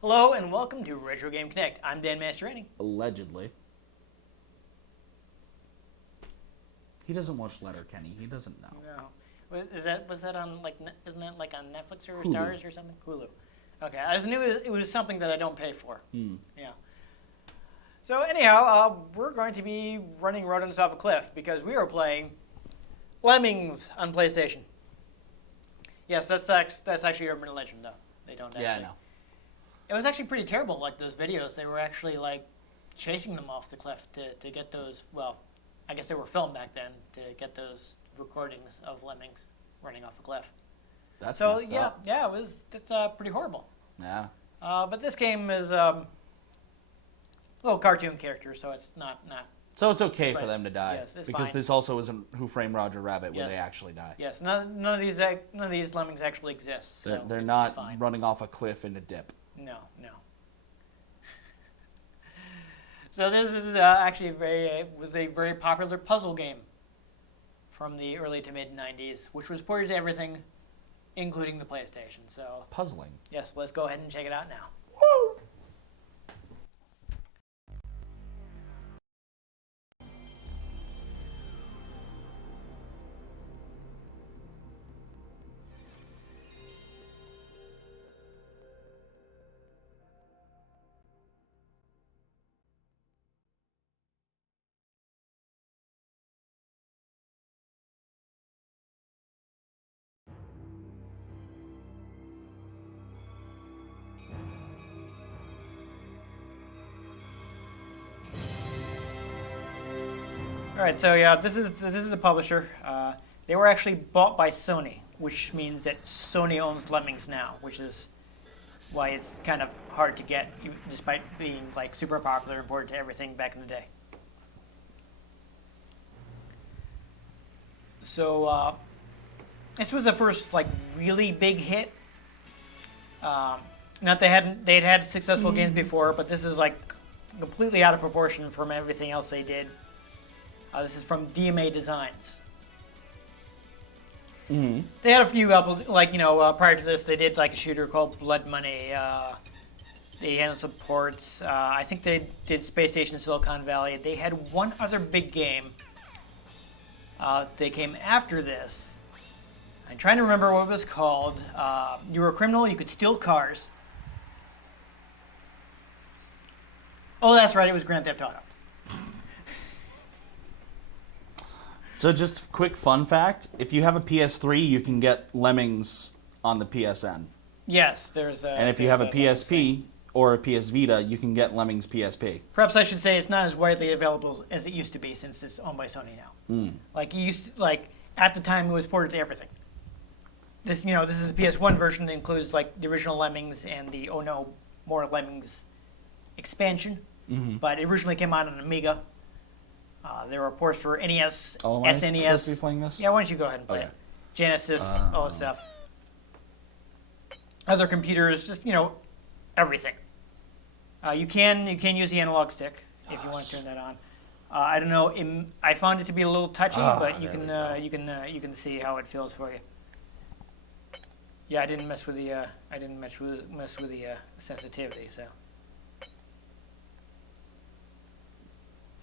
Hello and welcome to Retro Game Connect. I'm Dan Mastriani. Allegedly. He doesn't watch Letterkenny. He doesn't know. No. Was that on isn't that like on Netflix or Hulu. Stars or something? Hulu. Okay, I just knew it was something that I don't pay for. Yeah. So anyhow, we're going to be running rodents off a cliff because we are playing Lemmings on PlayStation. Yes, that's actually urban legend though. They don't actually. Yeah, I know. It was actually pretty terrible, like those videos. They were actually like chasing them off the cliff to get those, well, I guess they were filmed back then to get those recordings of lemmings running off a cliff. That's so messed yeah, up. yeah, it's pretty horrible. Yeah. But this game is little cartoon characters, so it's not. So it's okay for them to die. Yes, it's because fine. this also isn't Who Framed Roger Rabbit where Yes. they actually die. Yes, none of these lemmings actually exist. So They're it's not fine. running off a cliff in a dip. No. So this is actually was a very popular puzzle game from the early to mid '90s, which was ported to everything, including the PlayStation. So Puzzling. yes, let's go ahead and check it out now. Woo! All right, so yeah, this is the publisher. They were actually bought by Sony, which means that Sony owns Lemmings now, which is why it's kind of hard to get, despite being like super popular and ported to everything back in the day. So this was the first like really big hit. Not they'd had successful games before, but this is like completely out of proportion from everything else they did. This is from DMA Designs. Mm-hmm. They had a few prior to this, they did like a shooter called Blood Money. They handled some ports. I think they did Space Station Silicon Valley. They had one other big game. They came after this. I'm trying to remember what it was called. You were a criminal, you could steal cars. Oh, that's right, it was Grand Theft Auto. So just quick fun fact, if you have a PS3, you can get Lemmings on the PSN. Yes, there's a... And if you have a PSP or a PS Vita, you can get Lemmings PSP. Perhaps I should say it's not as widely available as it used to be since it's owned by Sony now. Like at the time it was ported to everything. This is the PS1 version that includes like the original Lemmings and the Oh No More Lemmings expansion. But it originally came out on Amiga. There were ports for NES, Oh, am I SNES. supposed to be playing this? Yeah, why don't you go ahead and play Okay. it? Genesis, all that stuff. Other computers, just everything. You can use the analog stick if you want to turn that on. I don't know. I found it to be a little touchy, but you can see how it feels for you. Yeah, I didn't mess with the sensitivity, so.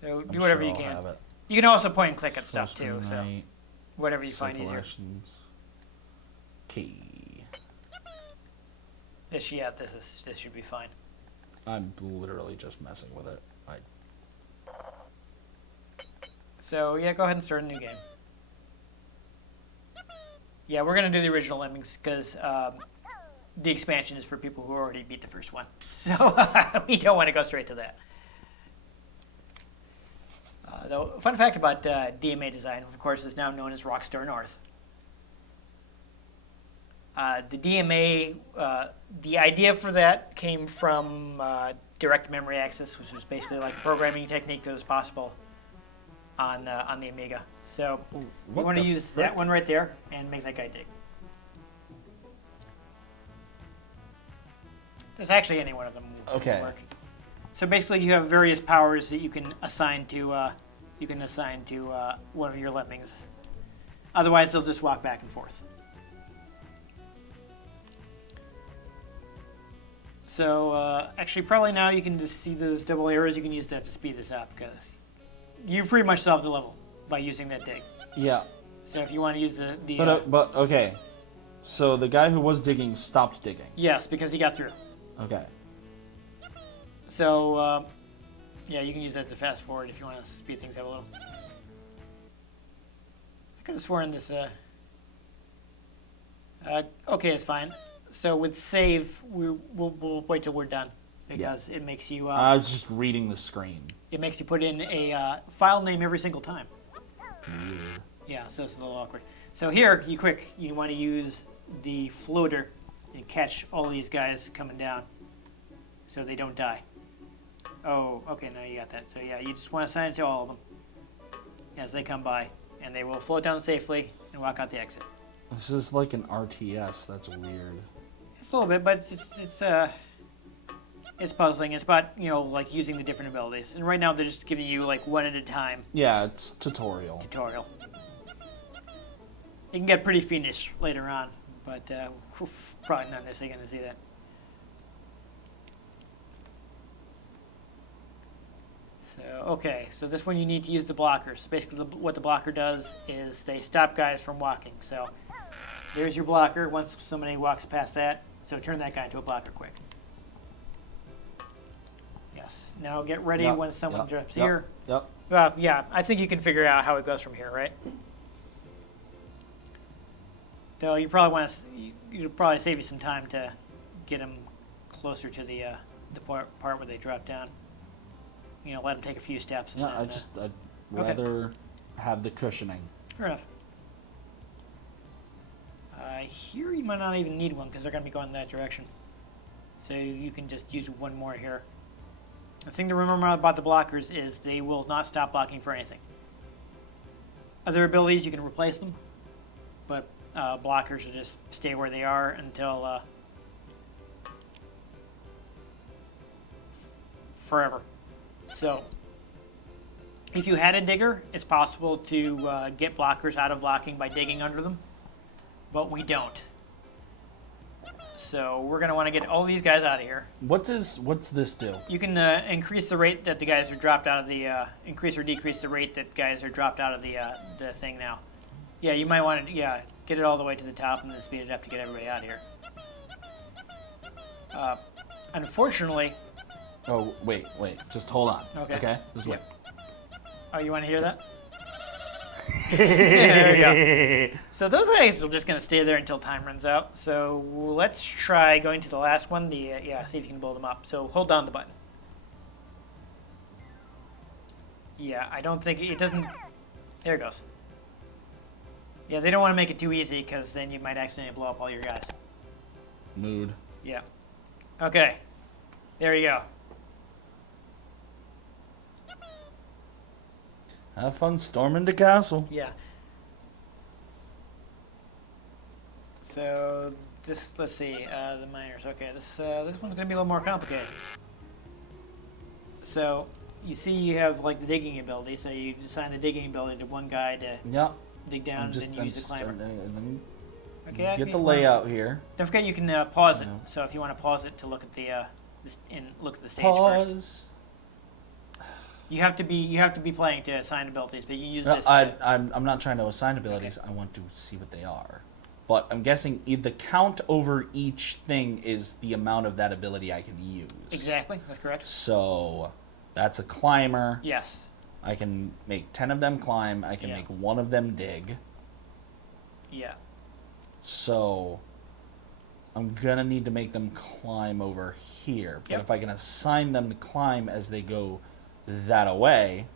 So do whatever you can. You can also point and click at stuff too. So whatever you find easier. Key. This should be fine. I'm literally just messing with it. So yeah, go ahead and start a new game. Yeah, we're gonna do the original Lemmings because the expansion is for people who already beat the first one. So we don't want to go straight to that. Though, fun fact about DMA Design, of course, is now known as Rockstar North. The DMA, the idea for that came from direct memory access, which was basically like a programming technique that was possible on the Amiga. So you want to use that one right there and make that guy dig. There's actually any one of them can work. So basically, you have various powers that you can assign to one of your lemmings. Otherwise, they'll just walk back and forth. So, actually, probably now you can just see those double arrows. You can use that to speed this up, because you pretty much solved the level by using that dig. Yeah. So if you want to use the But okay. So the guy who was digging stopped digging. yes, because he got through. Okay. So, yeah, you can use that to fast forward if you want to speed things up a little. I could have sworn this, okay, it's fine. So with save, we'll wait till we're done, because it makes you, I was just reading the screen. it makes you put in a file name every single time. Yeah, so it's a little awkward. So here, you want to use the floater and catch all these guys coming down so they don't die. Oh, okay, now you got that. So yeah, you just want to assign it to all of them as they come by, and they will float down safely and walk out the exit. This is like an RTS. That's weird. It's a little bit, but it's puzzling. It's about, like using the different abilities. And right now they're just giving you like one at a time Yeah, it's tutorial. tutorial. It can get pretty fiendish later on, but probably not necessarily going to see that. So, okay, so this one you need to use the blockers. Basically, what the blocker does is they stop guys from walking. So, there's your blocker once somebody walks past that. So, turn that guy into a blocker quick. Yes. Now get ready when someone drops here. Yep. Well, yeah, I think you can figure out how it goes from here, right? Though you probably want to, you'll probably save you some time to get them closer to the part where they drop down. Let them take a few steps. And Yeah, then, I'd rather have the cushioning. Fair enough. Here you might not even need one because they're going to be going that direction. So you can just use one more here. The thing to remember about the blockers is they will not stop blocking for anything. Other abilities, you can replace them, but blockers will just stay where they are until forever. So, if you had a digger, it's possible to get blockers out of blocking by digging under them, but we don't. So we're going to want to get all these guys out of here. What's this do? You can increase the rate that the guys are dropped out of the, increase or decrease the rate that guys are dropped out of the thing now. Yeah, you might want to, get it all the way to the top and then speed it up to get everybody out of here. Unfortunately... Oh, wait. Just hold on. Okay. Just wait. Oh, you want to hear that? There you go. So those guys are just going to stay there until time runs out. So let's try going to the last one. See if you can build them up. So hold down the button. Yeah, I don't think it doesn't. There it goes. Yeah, they don't want to make it too easy because then you might accidentally blow up all your guys. Mood. Yeah. Okay. There you go. Have fun storming the castle. Yeah. So let's see, the miners. Okay, this one's gonna be a little more complicated. So you see, you have like the digging ability. So you assign the digging ability to one guy to dig down, and then you use the climber. Okay. Get the layout here. Don't forget you can pause it. So if you want to pause it to look at the look at the stage first. You have to be playing to assign abilities, but you use this. I'm not trying to assign abilities. Okay. I want to see what they are. But I'm guessing the count over each thing is the amount of that ability I can use. Exactly, that's correct. So that's a climber. Yes. I can make 10 of them climb. I can make one of them dig. Yeah. So I'm going to need to make them climb over here. But if I can assign them to climb as they go that away,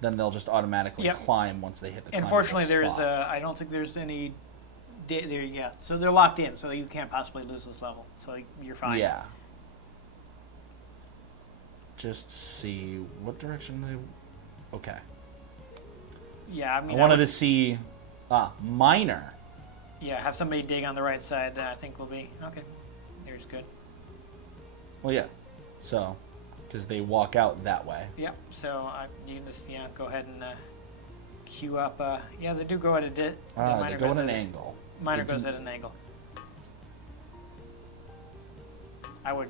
then they'll just automatically climb once they hit the climb. Unfortunately, I don't think there's any there. Yeah, so they're locked in, so you can't possibly lose this level. So you're fine. Yeah. Just see what direction they. Okay. Yeah, I mean, I wanted to see miner. Yeah, have somebody dig on the right side. I think will be okay. There's good. Well, yeah. So. Because they walk out that way. Yep. So you can just go ahead and queue up. Yeah, they do go at a the They minor go goes at an at a- angle. Minor They goes do- at an angle. I would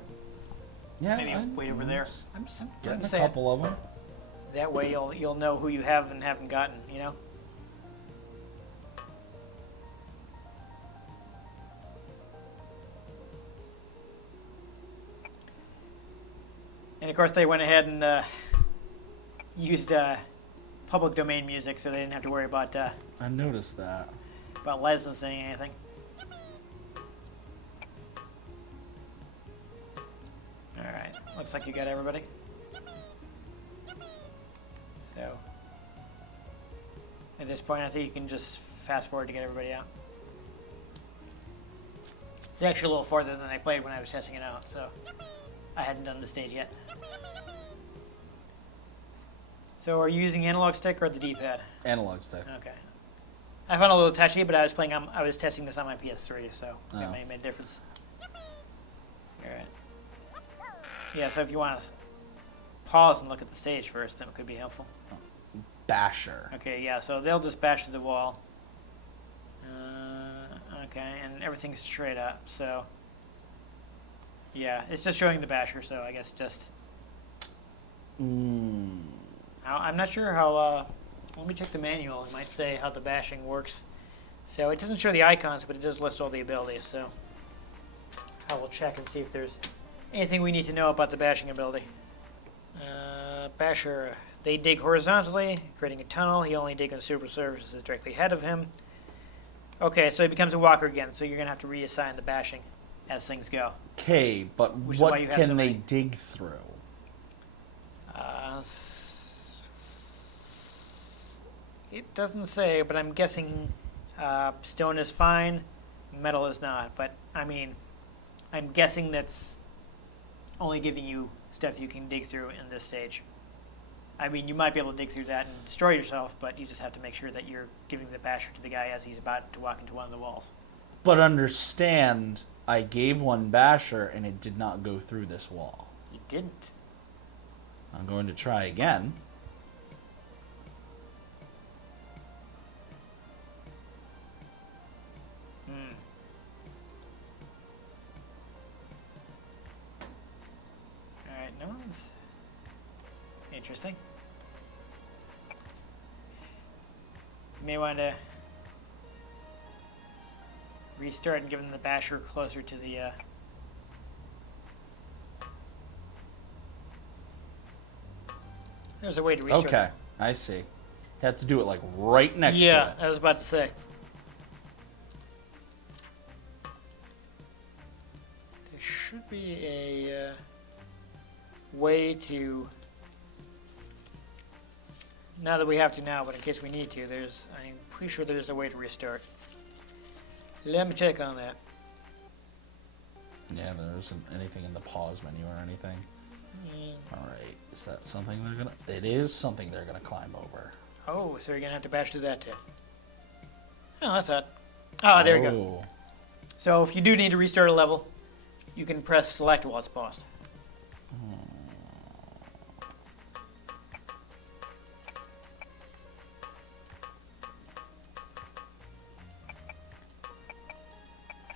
Yeah, maybe wait over there. I'm getting a saying couple of them. that way you'll know who you have and haven't gotten. You know. And of course, they went ahead and used public domain music, so they didn't have to worry about I noticed that. licensing anything. All right, looks like you got everybody. So at this point, I think you can just fast forward to get everybody out. It's actually a little farther than I played when I was testing it out, so I hadn't done the stage yet. So are you using analog stick or the D-pad? Analog stick. Okay. I found it a little touchy, but I was testing this on my PS3, so it may have made a difference. All right. Yeah, so if you want to pause and look at the stage first, then it could be helpful. Basher. Okay, yeah, so they'll just bash through the wall. Okay, and everything's straight up, so... Yeah, it's just showing the basher, so I guess just... I'm not sure how... let me check the manual. It might say how the bashing works. So it doesn't show the icons, but it does list all the abilities, so... I will check and see if there's anything we need to know about the bashing ability. Basher, they dig horizontally, creating a tunnel. He only digs on super surfaces directly ahead of him. Okay, so he becomes a walker again, so you're going to have to reassign the bashing as things go. Okay, but Which is why what you have can so they many. dig through? It doesn't say, but I'm guessing stone is fine, metal is not. But, I mean, I'm guessing that's only giving you stuff you can dig through in this stage. I mean, you might be able to dig through that and destroy yourself, but you just have to make sure that you're giving the basher to the guy as he's about to walk into one of the walls. But understand, I gave one basher and it did not go through this wall. You didn't. I'm going to try again. Alright, no, it's interesting. You may want to restart and give them the basher closer to the there's a way to restart. Okay, I see. You have to do it like right next to Yeah, it. I was about to say. There should be a way to. Not that we have to now, but in case we need to, I'm pretty sure there's a way to restart. Let me check on that. Yeah, there isn't anything in the pause menu or anything. Alright, is that something they're gonna... It is something they're gonna climb over. Oh, so you're going to have to bash through that too. Oh, that's odd. Oh, there we go. So if you do need to restart a level, you can press select while it's paused.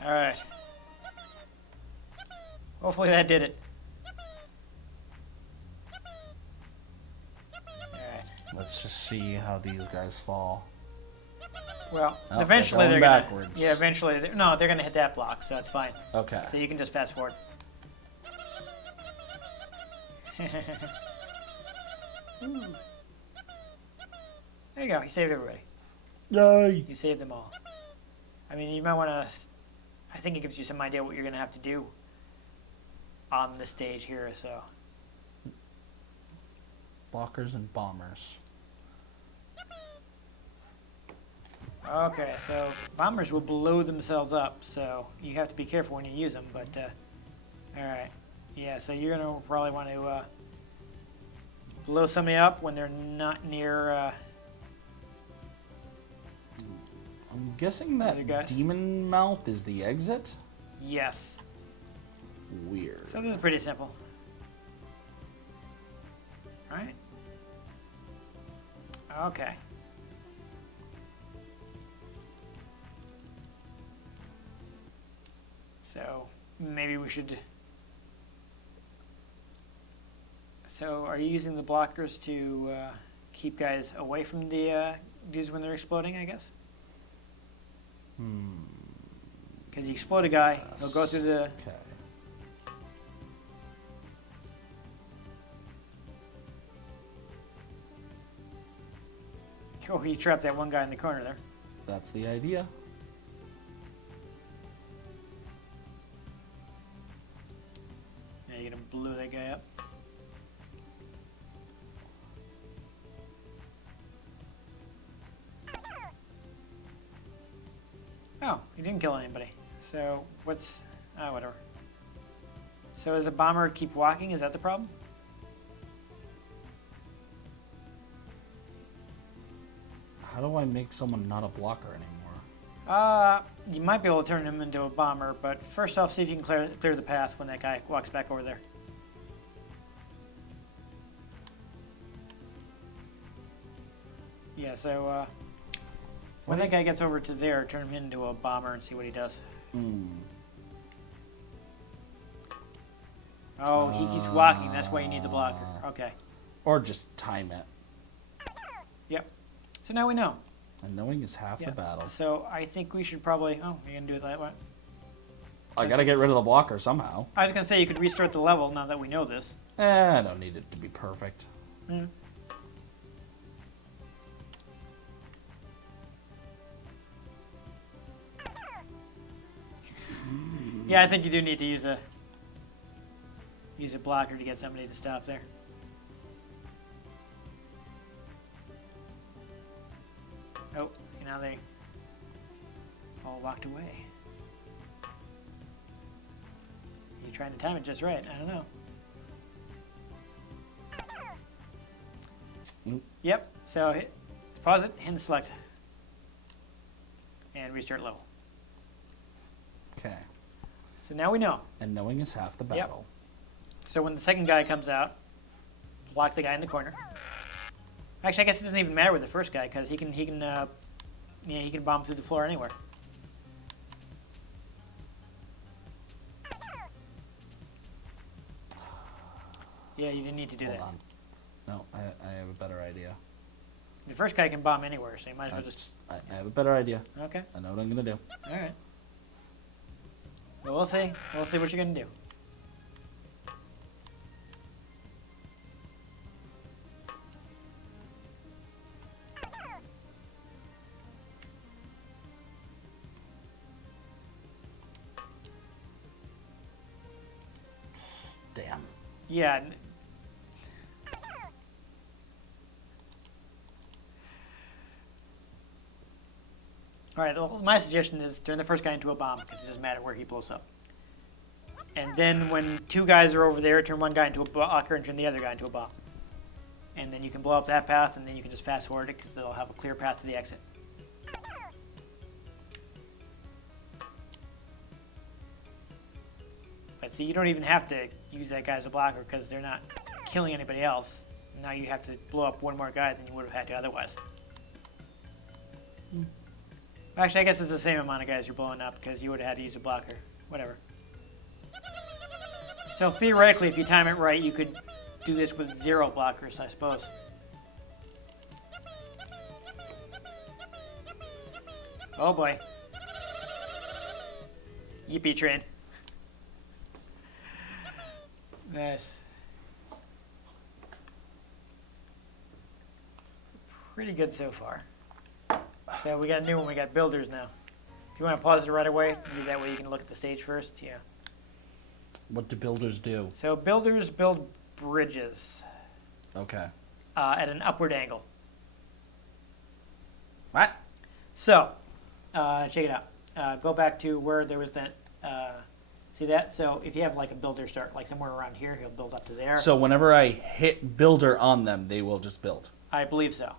Alright. Hopefully that did it. Alright. Let's just see how these guys fall. Well, Oh, eventually they're they're going gonna. backwards. Yeah, eventually. No, they're gonna hit that block, so that's fine. Okay. So you can just fast forward. Ooh. There you go. You saved everybody. Yay! You saved them all. I mean, you might want to. I think it gives you some idea what you're gonna have to do on the stage here. So. Blockers and bombers. Okay, so bombers will blow themselves up, so you have to be careful when you use them. But all right, yeah. So you're gonna probably want to blow somebody up when they're not near. I'm guessing Other that guys? demon mouth is the exit? Yes. Weird. So this is pretty simple. Right? Okay. So maybe we should. So are you using the blockers to keep guys away from the views when they're exploding? I guess. Because you explode a guy, he'll go through the. Okay. Oh, he trapped that one guy in the corner there. That's the idea. Yeah, you're gonna blow that guy up. Oh, he didn't kill anybody. So what's? Oh, whatever. So does a bomber keep walking? Is that the problem? How do I make someone not a blocker anymore? You might be able to turn him into a bomber, but first off, see if you can clear the path when that guy walks back over there. Yeah, so when that guy gets over to there, turn him into a bomber and see what he does. Oh, he keeps walking. That's why you need the blocker. Okay. Or just time it. Yep. So now we know. And knowing is half the battle. So I think we should probably. Oh, you're gonna do it that way. I gotta get rid of the blocker somehow. I was gonna say you could restart the level now that we know this. I don't need it to be perfect. Yeah, I think you do need to use a blocker to get somebody to stop there. Oh, see, now they all walked away. You're trying to time it just right. I don't know. Yep. So pause it, hit and select, and restart level. Okay. So now we know. And knowing is half the battle. So when the second guy comes out, block the guy in the corner. Actually, I guess it doesn't even matter with the first guy because he can bomb through the floor anywhere. Yeah, you didn't need to do that. Hold on. No, I have a better idea. The first guy can bomb anywhere, so you might as well just. I have a better idea. Okay. I know what I'm gonna do. All right. Well, we'll see. We'll see what you're gonna do. Damn. Yeah. All right. Well, my suggestion is turn the first guy into a bomb because it doesn't matter where he blows up. And then when two guys are over there, turn one guy into a blocker and turn the other guy into a bomb. And then you can blow up that path, and then you can just fast forward it because they'll have a clear path to the exit. But see, you don't even have to use that guy as a blocker because they're not killing anybody else. Now you have to blow up one more guy than you would have had to otherwise. Actually, I guess it's the same amount of guys you're blowing up because you would have had to use a blocker. Whatever. So theoretically, if you time it right, you could do this with 0 blockers, I suppose. Oh boy. Yippee train. Nice. Pretty good so far. So we got a new one. We got builders now. If you want to pause it right away, do that way you can look at the stage first. Yeah. What do builders do? So builders build bridges. Okay. At an upward angle. What? So, check it out. Go back to where there was that. See that? So if you have like a builder start, like somewhere around here, he'll build up to there. So whenever I hit builder on them, they will just build. I believe so.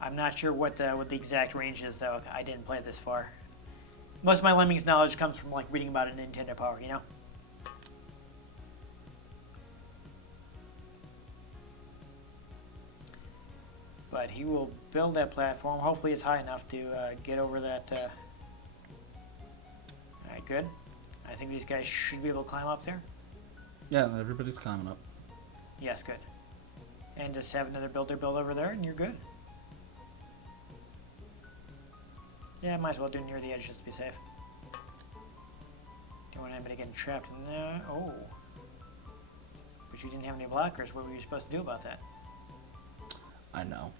I'm not sure what the exact range is though. I didn't play it this far. Most of my Lemmings knowledge comes from like reading about it in Nintendo Power, you know? But he will build that platform. Hopefully it's high enough to get over that. Alright, good. I think these guys should be able to climb up there. Yeah, everybody's climbing up. Yes, good. And just have another builder build over there, and you're good. Yeah, might as well do near the edge just to be safe. Don't want anybody getting trapped in there. Oh. But you didn't have any blockers. What were you supposed to do about that? I know.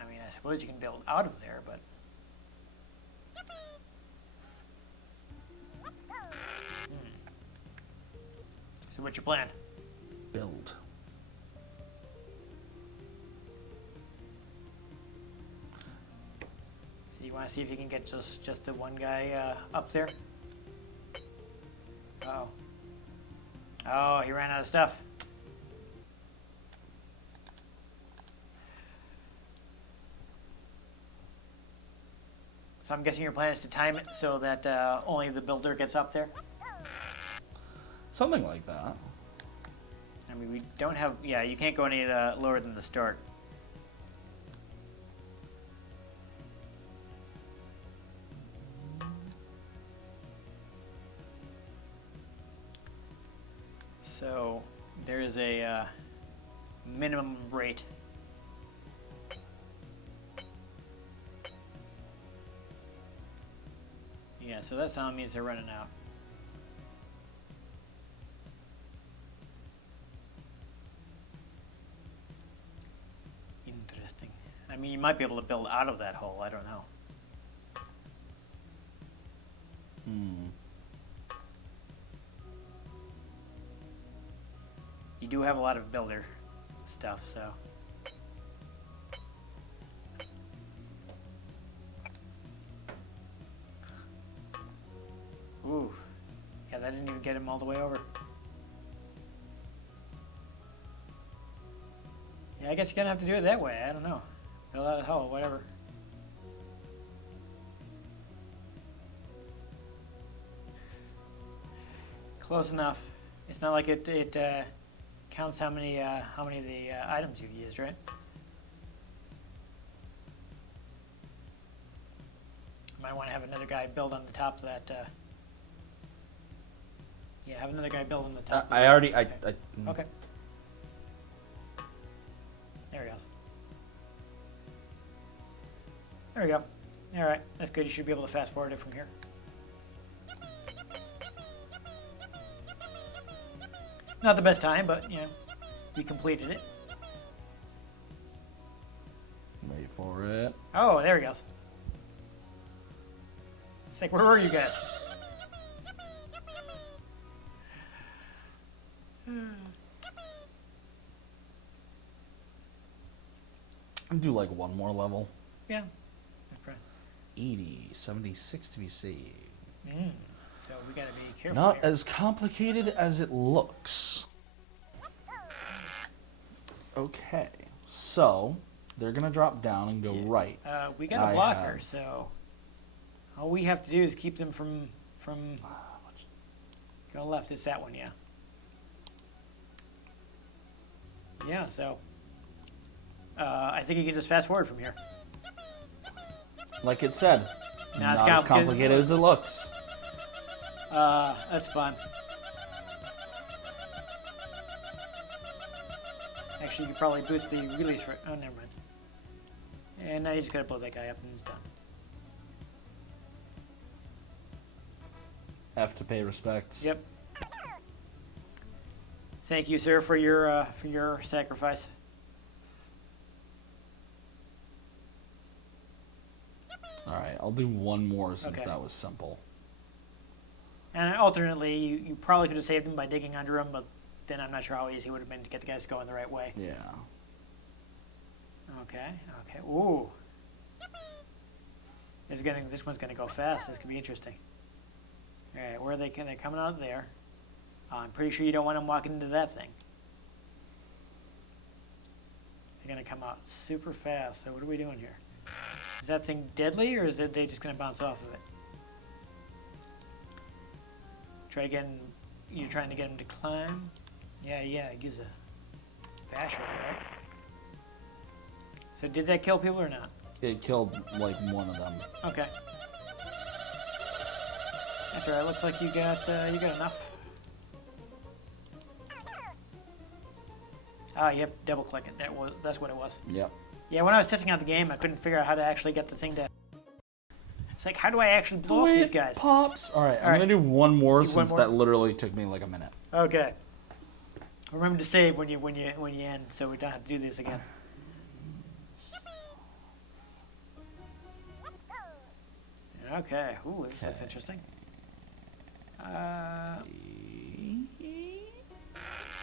I mean, I suppose you can build out of there, but... So what's your plan? Build. So you want to see if you can get just the one guy up there? Uh-oh. Oh, he ran out of stuff. So I'm guessing your plan is to time it so that only the builder gets up there? Something like that. I mean, we don't have... Yeah, you can't go any lower than the start. So, there is a minimum rate. Yeah, so that sound means they're running out. Interesting. I mean, you might be able to build out of that hole. I don't know. You do have a lot of builder stuff, so. Ooh. Yeah, that didn't even get him all the way over. Yeah, I guess you're gonna have to do it that way. I don't know. Build out of the hole, whatever. Close enough. It's not like it counts how many of the items you've used, right? Might want to have another guy build on the top of that. Yeah, have another guy build on the top. I already. Okay. There he goes. There we go. All right, that's good. You should be able to fast forward it from here. Not the best time, but, you know, we completed it. Wait for it. Oh, there he goes. It's like, where were you guys? Do like one more level. Yeah. 80, 76 to be saved. So we gotta be careful. Not here. as complicated as it looks. Okay, so they're gonna drop down and go right. We got a blocker, so all we have to do is keep them from going left. It's that one, yeah. Yeah, so I think you can just fast forward from here. Like it said, Not not as complicated as it looks. That's fun. Actually, you could probably boost the release rate. Oh, never mind. And now you just gotta blow that guy up and it's done. Have to pay respects. Yep. Thank you, sir, for your sacrifice. All right, I'll do one more since Okay. that was simple. And alternately, you probably could have saved him by digging under him, but then I'm not sure how easy it would have been to get the guys going the right way. Yeah. Okay. Ooh. This one's gonna go fast. This could be interesting. All right, where are they? They're coming out there. I'm pretty sure you don't want them walking into that thing. They're gonna come out super fast. So what are we doing here? Is that thing deadly, or is they just gonna bounce off of it? You're trying to get him to climb. Yeah. Use a Basher, right? So did that kill people or not? It killed like one of them. Okay. That's all right. Looks like you got enough. Ah, you have to double click it. That's what it was. Yep. Yeah, when I was testing out the game, I couldn't figure out how to actually get the thing to. It's like, how do I actually blow up these guys? Pops. All right, I'm right. gonna do one more since more? that literally took me like a minute. Okay. Remember to save when you end, so we don't have to do this again. Okay. Ooh, this looks interesting.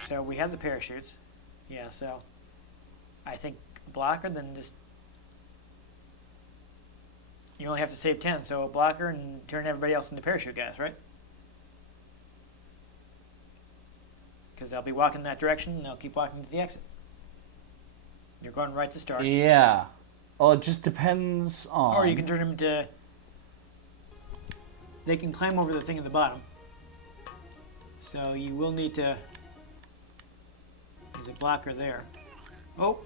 So we have the parachutes. Yeah. So I think blocker, then just you only have to save 10. So a blocker and turn everybody else into parachute guys, right? Because they'll be walking that direction, and they'll keep walking to the exit. You're going right to start. Yeah. Oh, it just depends on. Or you can turn them into. They can climb over the thing at the bottom. So you will need to. There's a blocker there. Oh!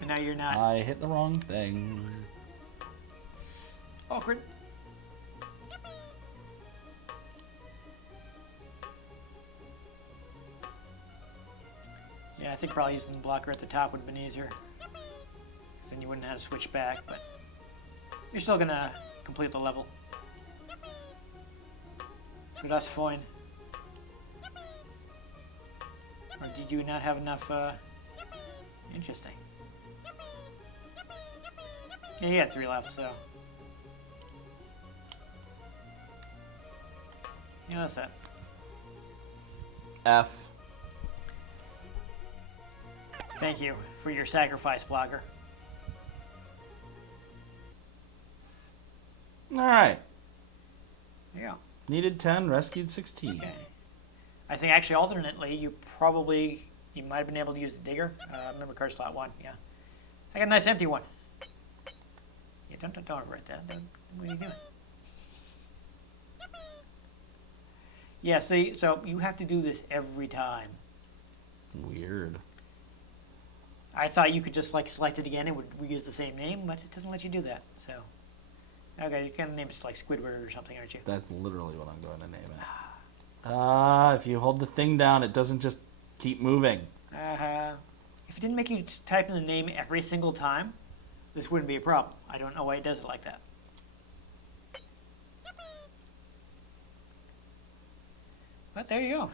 And now you're not. I hit the wrong thing. Awkward. Yeah, I think probably using the blocker at the top would have been easier. Because then you wouldn't have to switch back, but you're still going to complete the level. So that's fine. Or did you not have enough, Interesting. Yeah, you had 3 left, so. Yeah, that's that. F. Thank you for your sacrifice, blocker. All right. Yeah. Needed 10, rescued 16. Okay. I think actually alternately, you might have been able to use the digger. Remember card slot 1, yeah. I got a nice empty one. Yeah, don't overwrite that. What are you doing? Yeah, see, so you have to do this every time. Weird. I thought you could just like select it again and would use the same name, but it doesn't let you do that. So, okay, you're gonna name it like Squidward or something, aren't you? That's literally what I'm going to name it. If you hold the thing down, it doesn't just keep moving. If it didn't make you type in the name every single time, this wouldn't be a problem. I don't know why it does it like that. But there you go.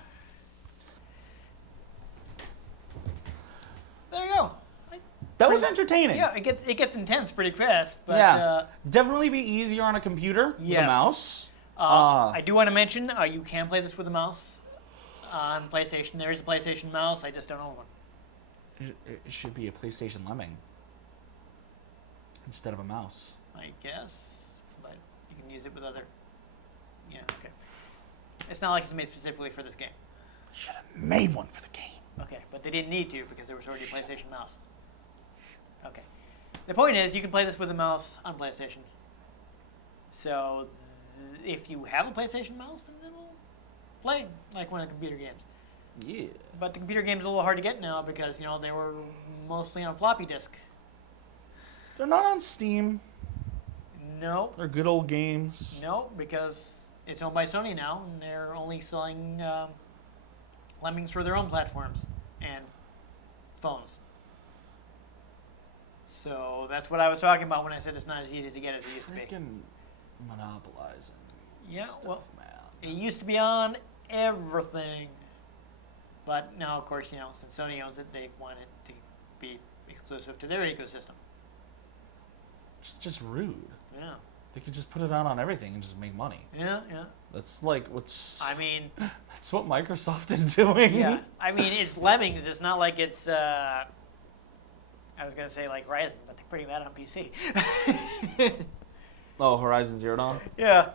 There you go. That was entertaining. Yeah, it gets intense pretty fast. But, yeah, definitely be easier on a computer with a mouse. I do want to mention you can play this with a mouse on PlayStation. There is a PlayStation mouse. I just don't own one. It should be a PlayStation Lemming instead of a mouse. I guess, but you can use it with other. Yeah, okay. It's not like it's made specifically for this game. Should have made one for the game. Okay, but they didn't need to because there was already a PlayStation mouse. Okay. The point is, you can play this with a mouse on PlayStation. So, if you have a PlayStation mouse, then it'll play like one of the computer games. Yeah. But the computer games are a little hard to get now because, they were mostly on floppy disk. They're not on Steam. No. They're good old games. No, because it's owned by Sony now, and they're only selling Lemmings for their own platforms and phones. So that's what I was talking about when I said it's not as easy to get as it used to be. Freaking monopolizing. Yeah, stuff, well, man. it used to be on everything. But now, of course, since Sony owns it, they want it to be exclusive to their ecosystem. It's just rude. Yeah. They could just put it out on everything and just make money. Yeah, yeah. That's like what's... I mean... That's what Microsoft is doing. Yeah. I mean, it's Lemmings. It's not like it's... I was going to say like Horizon, but they're putting that on PC. Oh, Horizon Zero Dawn? Yeah.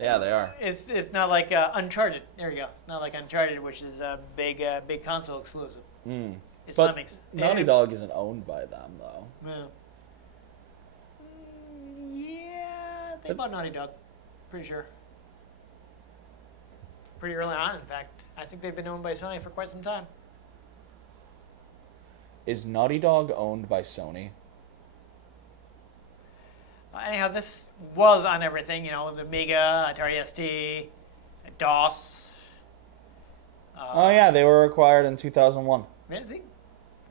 Yeah, they are. It's not like Uncharted. There you go. It's not like Uncharted, which is a big console exclusive. It's But Lemmings. Naughty Dog isn't owned by them, though. Yeah. Yeah, they bought Naughty Dog. Pretty sure. Pretty early on, in fact. I think they've been owned by Sony for quite some time. Is Naughty Dog owned by Sony? Anyhow, this was on everything. You know, the Amiga, Atari ST, DOS. Oh yeah, they were acquired in 2001. Is he?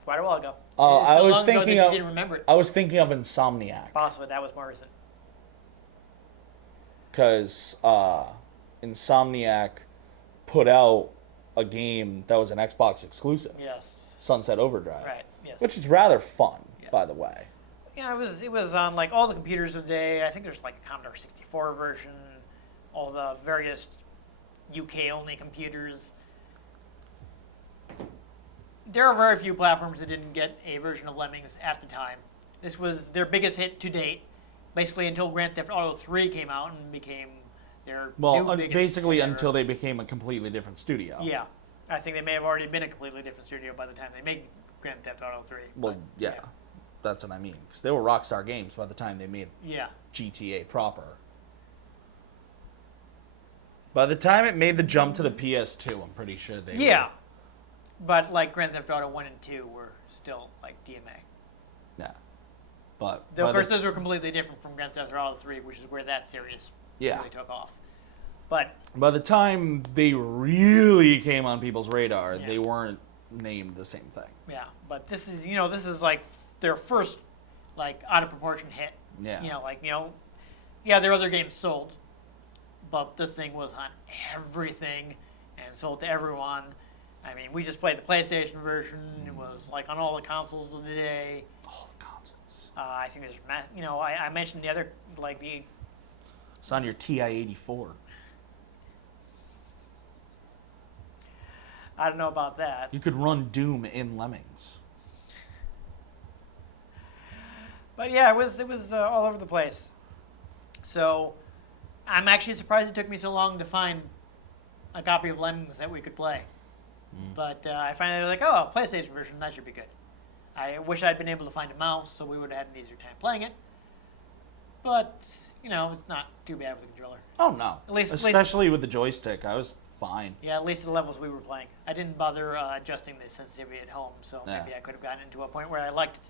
Quite a while ago. Oh, It is I so was long ago thinking that of. you didn't remember it. I was thinking of Insomniac. Possibly that was more recent. Because Insomniac put out a game that was an Xbox exclusive, Yes. Sunset Overdrive, Right. Yes. which is rather fun, Yeah. by the way. Yeah, it was on like all the computers of the day. I think there's like a Commodore 64 version, all the various UK only computers. There are very few platforms that didn't get a version of Lemmings at the time. This was their biggest hit to date, basically until Grand Theft Auto 3 came out and became their new biggest basically hit ever. until they became a completely different studio. Yeah, I think they may have already been a completely different studio by the time they made Grand Theft Auto 3. Well, but, yeah, that's what I mean. Because they were Rockstar Games by the time they made Yeah. GTA proper. By the time it made the jump to the PS2, I'm pretty sure they Yeah. But like Grand Theft Auto 1 and 2 were still like DMA. Yeah. But Though, of course, those were completely different from Grand Theft Auto 3, which is where that series really took off. But by the time they really came on people's radar, Yeah. they weren't named the same thing. yeah, but this is like their first like out of proportion hit. Yeah. Yeah, their other games sold, but this thing was on everything and sold to everyone. I mean, we just played the PlayStation version. It was like on all the consoles of the day. All the consoles. I think there's, I mentioned the other, like the. It's on your TI-84. I don't know about that. You could run Doom in Lemmings. But yeah, it was all over the place. So, I'm actually surprised it took me so long to find a copy of Lemmings that we could play. But I finally was like, oh, a PlayStation version, that should be good. I wish I'd been able to find a mouse, so we would have had an easier time playing it. But, it's not too bad with the controller. Oh, no. At least- Especially with the joystick. I was fine. Yeah, at least the levels we were playing. I didn't bother adjusting the sensitivity at home, so Yeah. maybe I could have gotten into a point where I liked it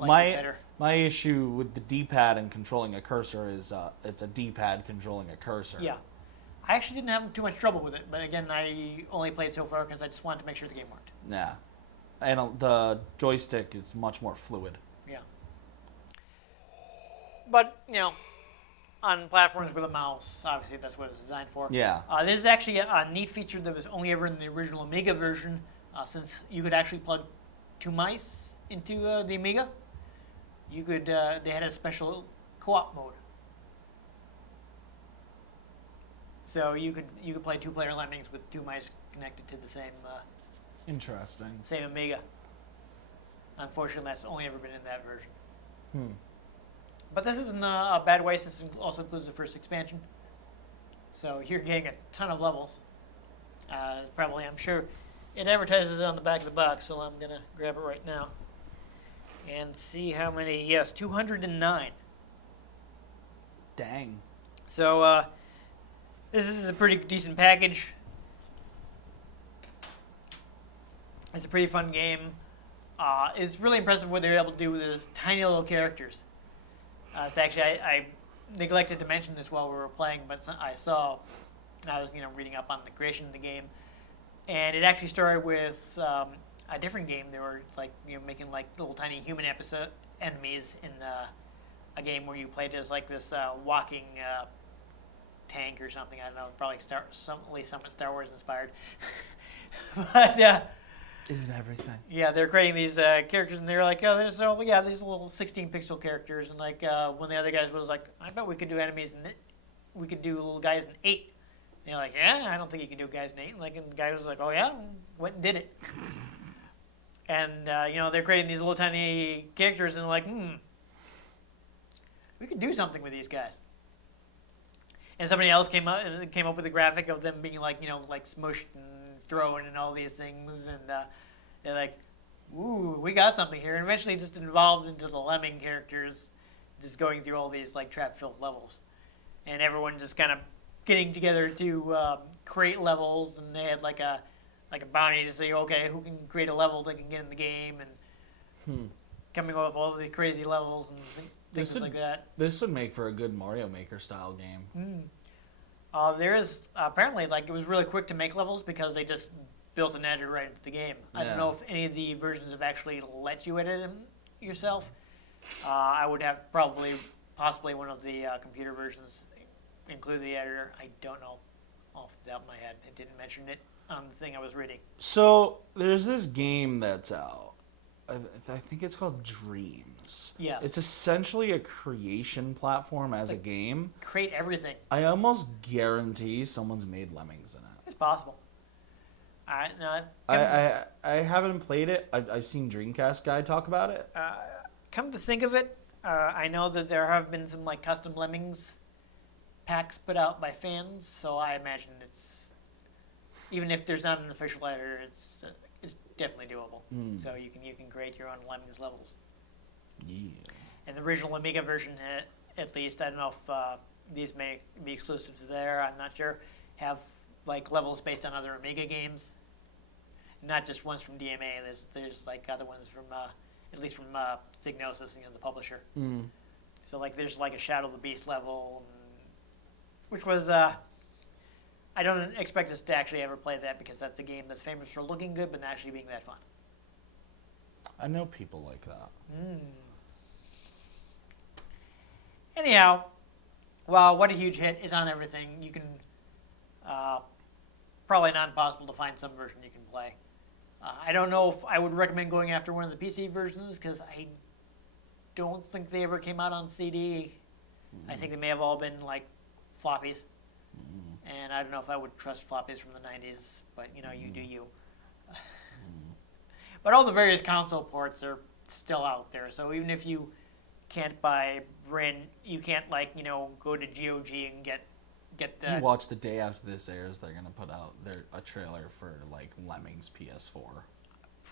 better. My issue with the D-pad and controlling a cursor is it's a D-pad controlling a cursor. Yeah. I actually didn't have too much trouble with it, but again, I only played so far because I just wanted to make sure the game worked. Yeah. And the joystick is much more fluid. Yeah. But, on platforms with a mouse, obviously that's what it was designed for. Yeah. This is actually a neat feature that was only ever in the original Amiga version, since you could actually plug two mice into the Amiga. You could, they had a special co-op mode. So you could play two-player Lemmings with two mice connected to the same Interesting. Amiga. Unfortunately, that's only ever been in that version. Hmm. But this isn't a bad way since it also includes the first expansion. So you're getting a ton of levels. It's probably, I'm sure, it advertises it on the back of the box, so I'm going to grab it right now and see how many. Yes, 209. Dang. So this is a pretty decent package. It's a pretty fun game. It's really impressive what they're able to do with those tiny little characters. It's actually, I neglected to mention this while we were playing, but I was reading up on the creation of the game, and it actually started with a different game. They were making like little tiny human enemies in a game where you played as like this walking tank or something. I don't know, probably at least somewhat Star Wars inspired. But Isn't everything? yeah, they're creating these characters, and they're like, these little 16-pixel characters, and like when the other guys was like, I bet we could do enemies, and we could do little guys in 8. And you're like, yeah, I don't think you can do guys in 8. And the guy was like, oh yeah, went and did it. And they're creating these little tiny characters, and they're like, we could do something with these guys. And somebody else came up with a graphic of them being like smushed and thrown and all these things, and they're like, ooh, we got something here. And eventually it just evolved into the Lemming characters just going through all these trap-filled levels, and everyone just kind of getting together to create levels, and they had like a bounty to say, okay, who can create a level that can get in the game, and coming up with all the crazy levels and things like that. This would make for a good Mario Maker style game. There is apparently it was really quick to make levels because they just built an editor right into the game. I don't know if any of the versions have actually let you edit them yourself. I would have possibly one of the computer versions include the editor. I don't know off the top of my head. It didn't mention it on the thing I was reading. So there's this game that's out. I think it's called Dreams. Yeah. It's essentially a creation platform as a game. Create everything. I almost guarantee someone's made Lemmings in it. It's possible. I haven't played it. I've seen Dreamcast guy talk about it. Come to think of it, I know that there have been some custom Lemmings packs put out by fans, so I imagine it's, even if there's not an official editor, it's definitely doable. So you can create your own Lemmings levels. Yeah. And the original Amiga version, at least, I don't know if these may be exclusive to there. I'm not sure. Have levels based on other Amiga games, not just ones from DMA. There's other ones from at least from Psygnosis, the publisher. So there's a Shadow of the Beast level, which was I don't expect us to actually ever play that because that's a game that's famous for looking good but not actually being that fun. I know people like that. Anyhow, well, What a Huge Hit is on everything. You can probably not impossible to find some version you can play. I don't know if I would recommend going after one of the PC versions because I don't think they ever came out on CD. I think they may have all been floppies. And I don't know if I would trust floppies from the 90s, but you do you. But all the various console ports are still out there, so even if you can't you can't go to GOG and get the. You watch the day after this airs, they're gonna put out a trailer for Lemmings PS4.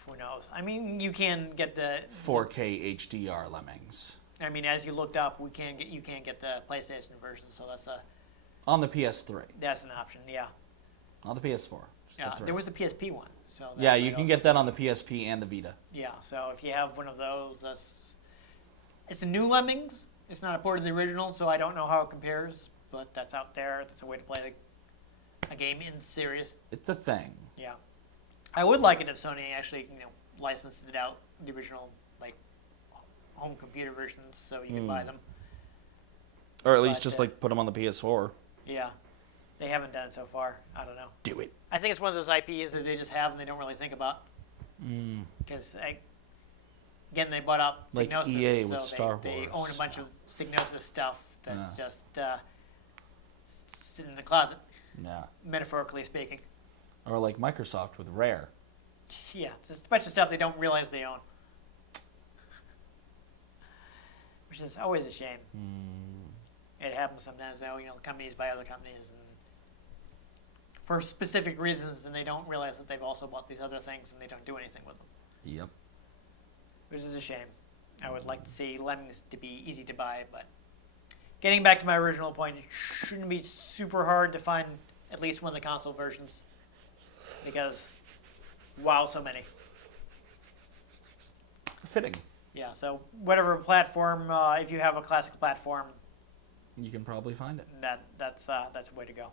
Who knows? I mean, you can get the 4K HDR Lemmings. I mean, as you looked up, you can't get the PlayStation version, so that's on the PS3. That's an option, yeah. On the PS4. Yeah, there was the PSP one, so. Yeah, you can get that on the PSP and the Vita. Yeah, so if you have one of those, it's a new Lemmings. It's not a port of the original, so I don't know how it compares, but that's out there. That's a way to play a game in the series. It's a thing. Yeah, I would like it if Sony actually licensed it out, the original home computer versions, so you can buy them. Or at least just put them on the PS4. Yeah, they haven't done it so far. I don't know. Do it. I think it's one of those IPs that they just have and they don't really think about. Because again, they bought up Psygnosis, EA with so Star they Wars. own a bunch of Psygnosis stuff that's just sitting in the closet. Yeah. Metaphorically speaking. Or like Microsoft with Rare. Yeah, it's a bunch of stuff they don't realize they own. Which is always a shame. It happens sometimes, though. Companies buy other companies and for specific reasons, and they don't realize that they've also bought these other things and they don't do anything with them. Yep. Which is a shame. I would like to see Lemmings to be easy to buy, but getting back to my original point, it shouldn't be super hard to find at least one of the console versions because, wow, so many. Fitting. Yeah, so whatever platform, if you have a classic platform, you can probably find it. That's a way to go.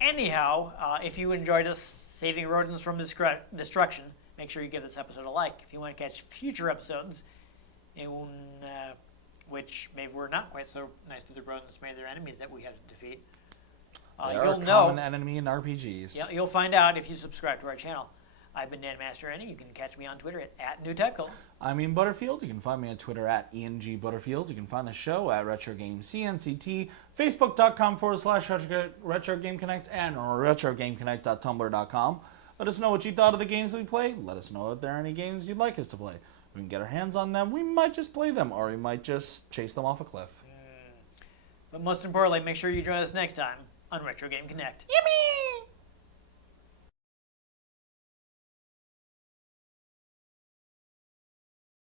Anyhow, if you enjoyed us saving rodents from destruction, make sure you give this episode a like. If you want to catch future episodes, in which maybe we're not quite so nice to the rodents, maybe they're enemies that we have to defeat. You'll know. Common enemy in RPGs. Yeah, you'll find out if you subscribe to our channel. I've been Dan Mastriani. You can catch me on Twitter at NewTechCult. I'm Ian Butterfield. You can find me on Twitter at ENG Butterfield. You can find the show at Retro Game CNCT, Facebook.com/Retro Game Connect, and RetroGameConnect.tumblr.com. Let us know what you thought of the games we played. Let us know if there are any games you'd like us to play. We can get our hands on them. We might just play them, or we might just chase them off a cliff. But most importantly, make sure you join us next time on Retro Game Connect. Yippee!